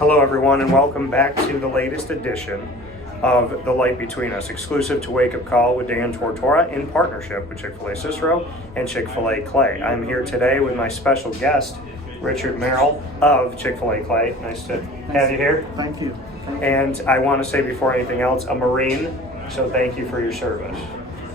Hello everyone and welcome back to the latest edition of The Light Between Us, exclusive to Wake Up Call with Dan Tortora in partnership with Chick-fil-A Cicero and Chick-fil-A Clay. I'm here today with my special guest, Richard Merrill of Chick-fil-A Clay. Nice to have you here. Thank you. And I want to say before anything else, a Marine, so thank you for your service.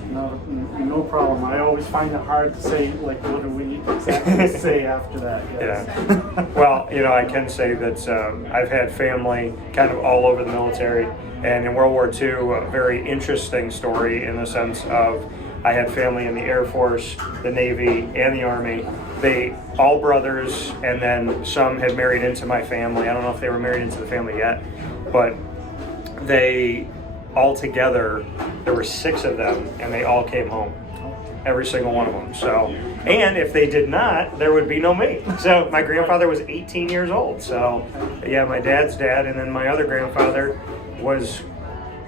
No problem. I always find it hard to say, like, what do we exactly say after that? Yes. Yeah. Well, I can say that I've had family kind of all over the military, and in World War II, a very interesting story in the sense of I had family in the Air Force, the Navy, and the Army. They all brothers, and then some had married into my family. I don't know if they were married into the family yet, but they all together, there were 6 of them, and they all came home, every single one of them. So, and if they did not, there would be no me. So my grandfather was 18 years old. So yeah, my dad's dad, and then my other grandfather was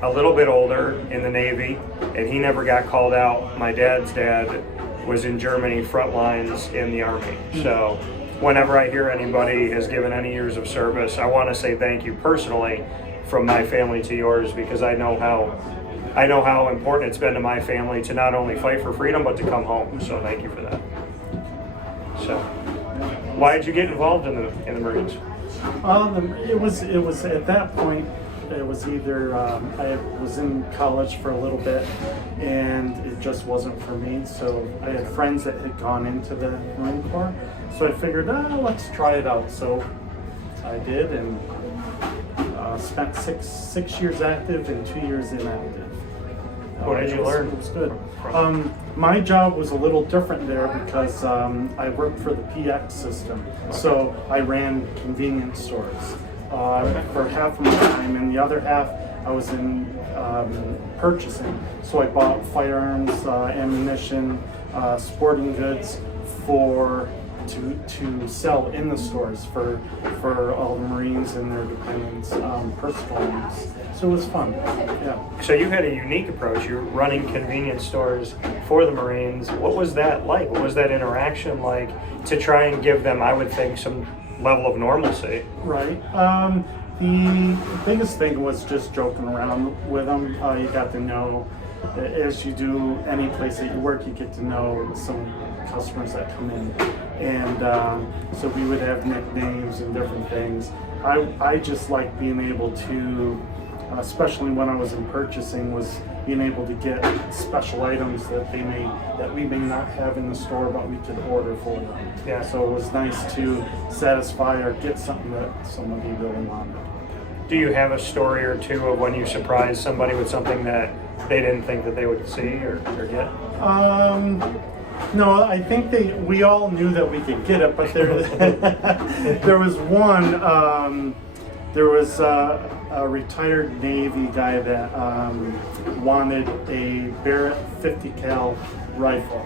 a little bit older in the Navy, and he never got called out. My dad's dad was in Germany, front lines in the Army. So whenever I hear anybody has given any years of service, I want to say thank you personally from my family to yours, because I know how important it's been to my family to not only fight for freedom but to come home. So thank you for that. So, why did you get involved in the Marines? It was at that point. It was either I was in college for a little bit, and it just wasn't for me. So I had friends that had gone into the Marine Corps, so I figured, let's try it out. So I did, and spent six years active and 2 years inactive. What did you learn? It was good. My job was a little different there because I worked for the PX system. So I ran convenience stores for half of my time, and the other half I was in purchasing. So I bought firearms, ammunition, sporting goods to sell in the stores for all the Marines and their dependents' personal use. So it was fun. Yeah. So you had a unique approach. You're running convenience stores for the Marines. What was that like? What was that interaction like to try and give them, I would think, some level of normalcy? Right. The biggest thing was just joking around with them. You got to know, as you do any place that you work, you get to know some customers that come in, and so we would have nicknames and different things. I just like being able to, especially when I was in purchasing, was being able to get special items that we may not have in the store, but we could order for them. Yeah. So it was nice to satisfy or get something that somebody really wanted. Do you have a story or two of when you surprised somebody with something that they didn't think that they would see or get? No, I think we all knew that we could get it, but there was one. There was a retired Navy guy that wanted a Barrett 50 cal rifle.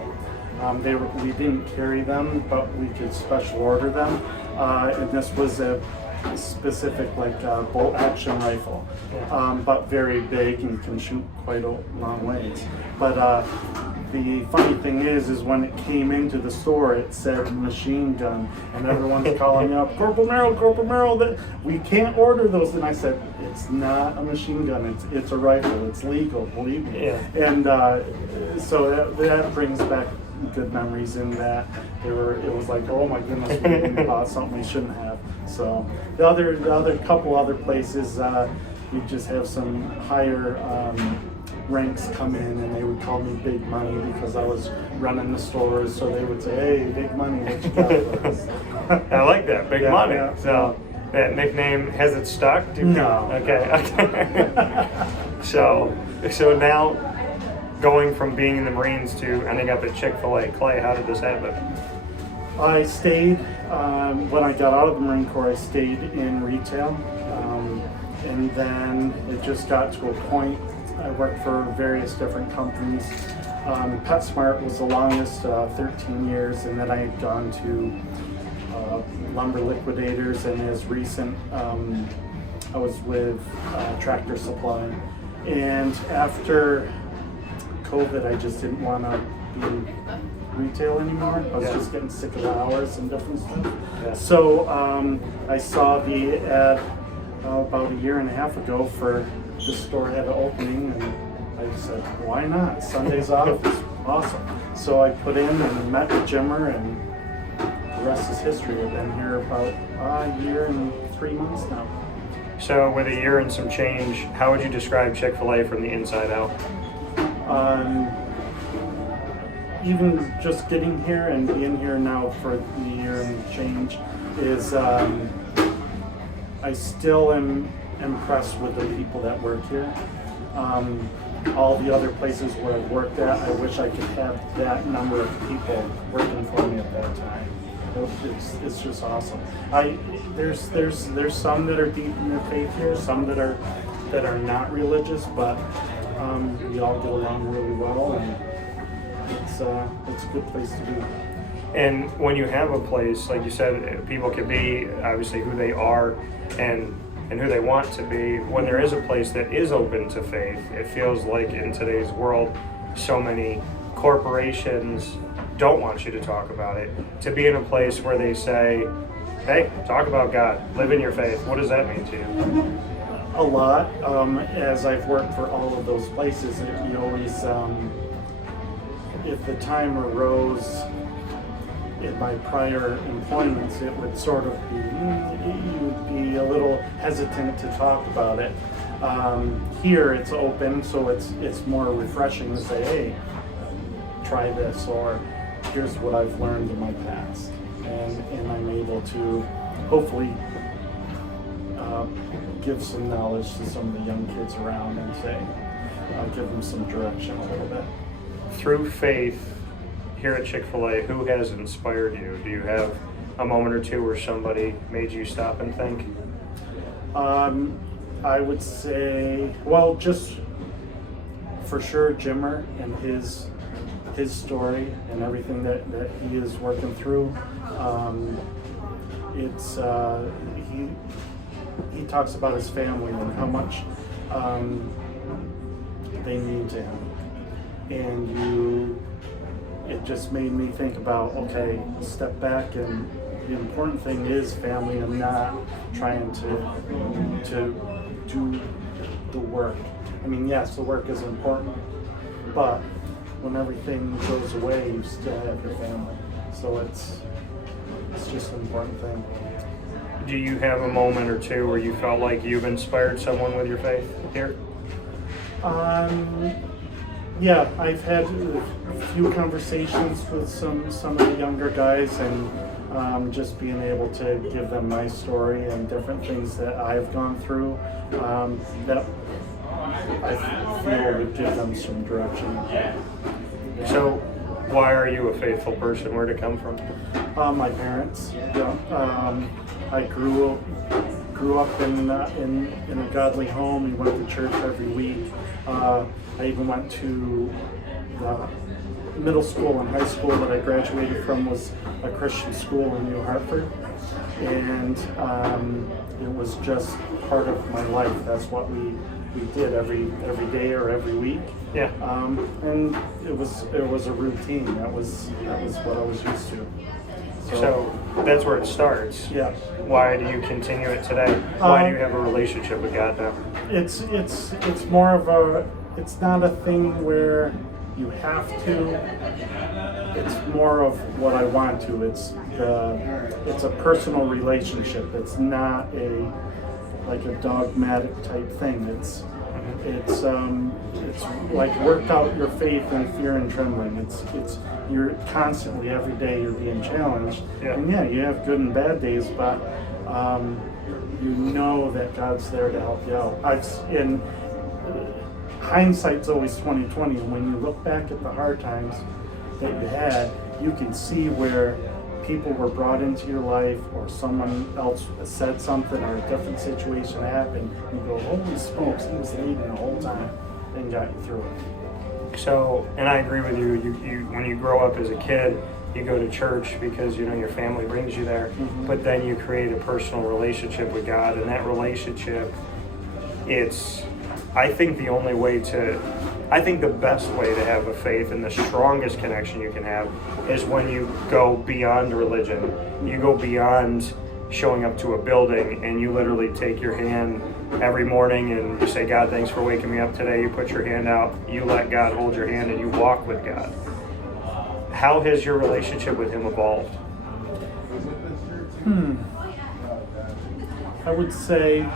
We didn't carry them, but we could special order them, and this was a specific bolt action rifle, but very big and can shoot quite a long ways. But the funny thing is when it came into the store, it said machine gun, and everyone's calling me up, Corporal Merrill, that we can't order those. And I said, it's not a machine gun, it's a rifle, it's legal, believe me. Yeah. And so that brings back good memories in that it was like, oh my goodness, we bought something we shouldn't have. So the other couple other places, we just have some higher ranks come in, and they would call me Big Money because I was running the stores. So they would say, hey, Big Money, what you got for us? I like that, Big Money. Yeah. So that nickname, has it stuck? No. Okay. So now, going from being in the Marines to ending up at Chick-fil-A Clay, how did this happen? I stayed, when I got out of the Marine Corps, I stayed in retail. And then it just got to a point, I worked for various different companies. PetSmart was the longest, 13 years, and then I had gone to Lumber Liquidators, and as recent, I was with Tractor Supply. And after COVID, I just didn't want to be in retail anymore. I was just getting sick of the hours and different stuff. Yeah. So I saw the ad about a year and a half ago for the store had an opening, and I said, why not? Sundays off is awesome. So I put in and met with Jimmer, and the rest is history. I've been here about a year and 3 months now. So with a year and some change, how would you describe Chick-fil-A from the inside out? Even just getting here and being here now for the year and change is, I still am impressed with the people that work here. All the other places where I've worked at, I wish I could have that number of people working for me at that time. It's just awesome. There's some that are deep in their faith here, some that are not religious, but we all get along really well, and it's a good place to be. And when you have a place, like you said, people can be obviously who they are and who they want to be. When there is a place that is open to faith, it feels like in today's world, so many corporations don't want you to talk about it. To be in a place where they say, hey, talk about God, live in your faith, what does that mean to you? A lot. As I've worked for all of those places, you always, if the time arose in my prior employments, it would sort of be, you would be a little hesitant to talk about it. Here it's open, so it's more refreshing to say, hey, try this, or here's what I've learned in my past. And I'm able to hopefully give some knowledge to some of the young kids around and say, give them some direction a little bit. Through faith, here at Chick-fil-A, who has inspired you? Do you have a moment or two where somebody made you stop and think? I would say, well, just for sure, Jimmer and his story and everything that he is working through. He talks about his family and how much they mean to him, and it just made me think about, okay, step back, and the important thing is family and not trying to do the work. I mean, yes, the work is important, but when everything goes away, you still have your family. So it's just an important thing. Do you have a moment or two where you felt like you've inspired someone with your faith here? Yeah, I've had a few conversations with some of the younger guys, and just being able to give them my story and different things that I've gone through, that I feel would give them some direction. So, why are you a faithful person? Where'd it come from? My parents. Yeah. I grew up in a godly home. We went to church every week. I even went to the middle school and high school that I graduated from was a Christian school in New Hartford, and it was just part of my life. That's what we did every day or every week. Yeah. And it was a routine. That was what I was used to. So that's where it starts. Yeah. Why do you continue it today? Why do you have a relationship with God now? It's more of a, it's not a thing where you have to. It's more of what I want to. It's a personal relationship. It's not like a dogmatic type thing. It's like work out your faith in fear and trembling. It's you're constantly, every day you're being challenged. Yeah. And yeah, you have good and bad days, but you know that God's there to help you out. In hindsight's always 20/20. When you look back at the hard times that you had, you can see where people were brought into your life, or someone else said something, or a different situation happened, and you go, holy smokes, he was leading the whole time and got you through it. So, and I agree with you. You when you grow up as a kid, you go to church because your family brings you there, Mm-hmm. but then you create a personal relationship with God, and that relationship, I think the best way to have a faith and the strongest connection you can have is when you go beyond religion. You go beyond showing up to a building and you literally take your hand every morning and you say, God, thanks for waking me up today. You put your hand out, you let God hold your hand, and you walk with God. How has your relationship with Him evolved? I would say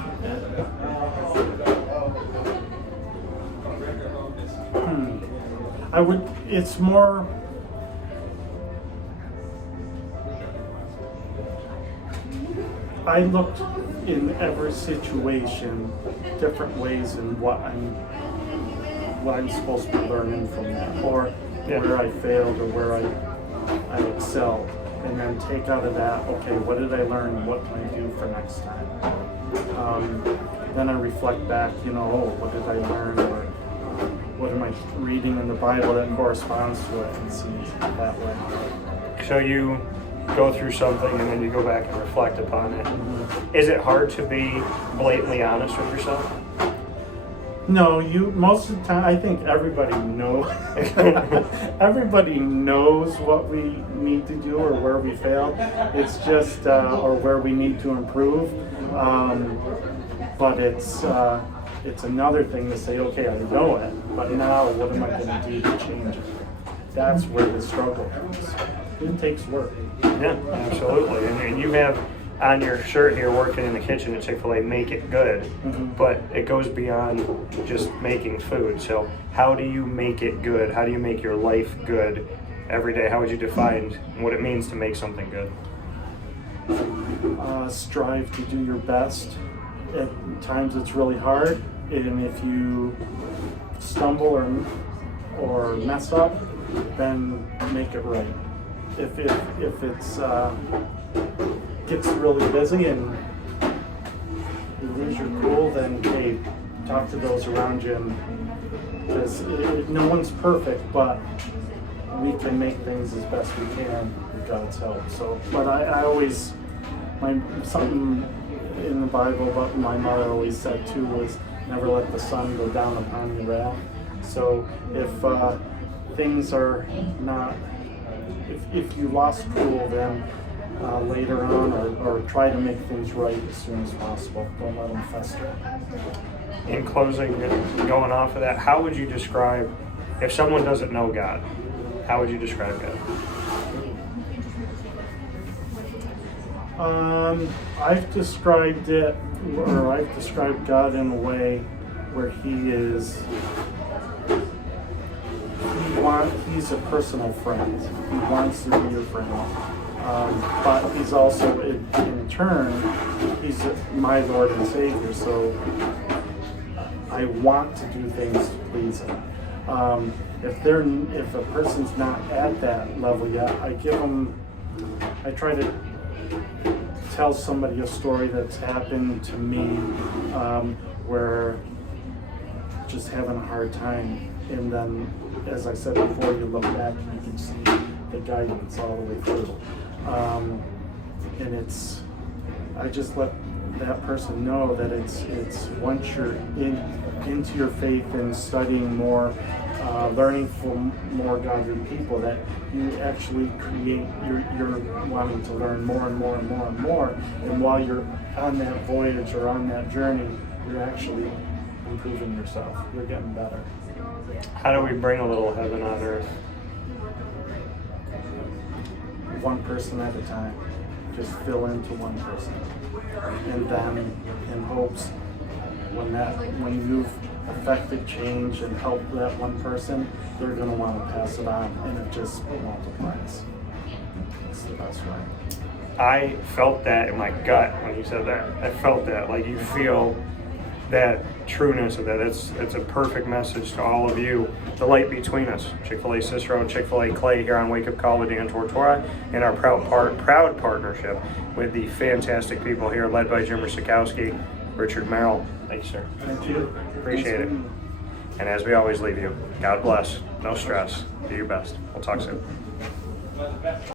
it's more I looked in every situation different ways in what I'm supposed to be learning from that, or where I failed or where I excelled, and then take out of that, okay, what did I learn? What can I do for next time? Then I reflect back, what did I learn, or what am I reading in the Bible that corresponds to it, and see it that way. So you go through something and then you go back and reflect upon it. Is it hard to be blatantly honest with yourself? No, most of the time, I think everybody knows. Everybody knows what we need to do or where we failed. It's just, or where we need to improve. But it's another thing to say, okay, I know it, but now what am I going to do to change it? That's where the struggle comes. It takes work. Yeah, absolutely. And you have on your shirt here, working in the kitchen at Chick-fil-A, make it good, but it goes beyond just making food. So how do you make it good? How do you make your life good every day? How would you define what it means to make something good? Strive to do your best. At times it's really hard, and if you stumble or mess up, then make it right. If it's gets really busy and you lose your cool, then hey, talk to those around you, because no one's perfect, but we can make things as best we can with God's help. So, but I always, something in the Bible, but my mother always said too, was never let the sun go down upon your wrath. So if things are not, if you lost cool, then later on, or try to make things right as soon as possible. Don't let them fester. In closing, going off of that, how would you describe, if someone doesn't know God, how would you describe God? I've described God in a way where he's a personal friend. He wants to be your friend. But he's also, in turn, he's my Lord and Savior, so I want to do things to please him. If a person's not at that level yet, I try to tell somebody a story that's happened to me, where just having a hard time, and then, as I said before, you look back and you can see the guidance all the way through. And I just let that person know that it's once you're into your faith and studying more, learning from more godly people, that you actually you're wanting to learn more and more and more and more. And while you're on that voyage or on that journey, you're actually improving yourself. You're getting better. How do we bring a little heaven on earth? One person at a time. Just fill into one person, and then in hopes when you've affected change and helped that one person, they're going to want to pass it on, and it just multiplies. It's the best way. I felt that in my gut when you said that. I felt that, like, you feel that trueness of that. It's a perfect message to all of you. The light between us, Chick-fil-A Cicero and Chick-fil-A Clay here on Wake Up Call with Dan Tortora, and our proud partnership with the fantastic people here led by Jim Sikowski, Richard Merrill. Thank you, sir. Thank you. Appreciate it. And as we always leave you, God bless, no stress, do your best. We'll talk soon.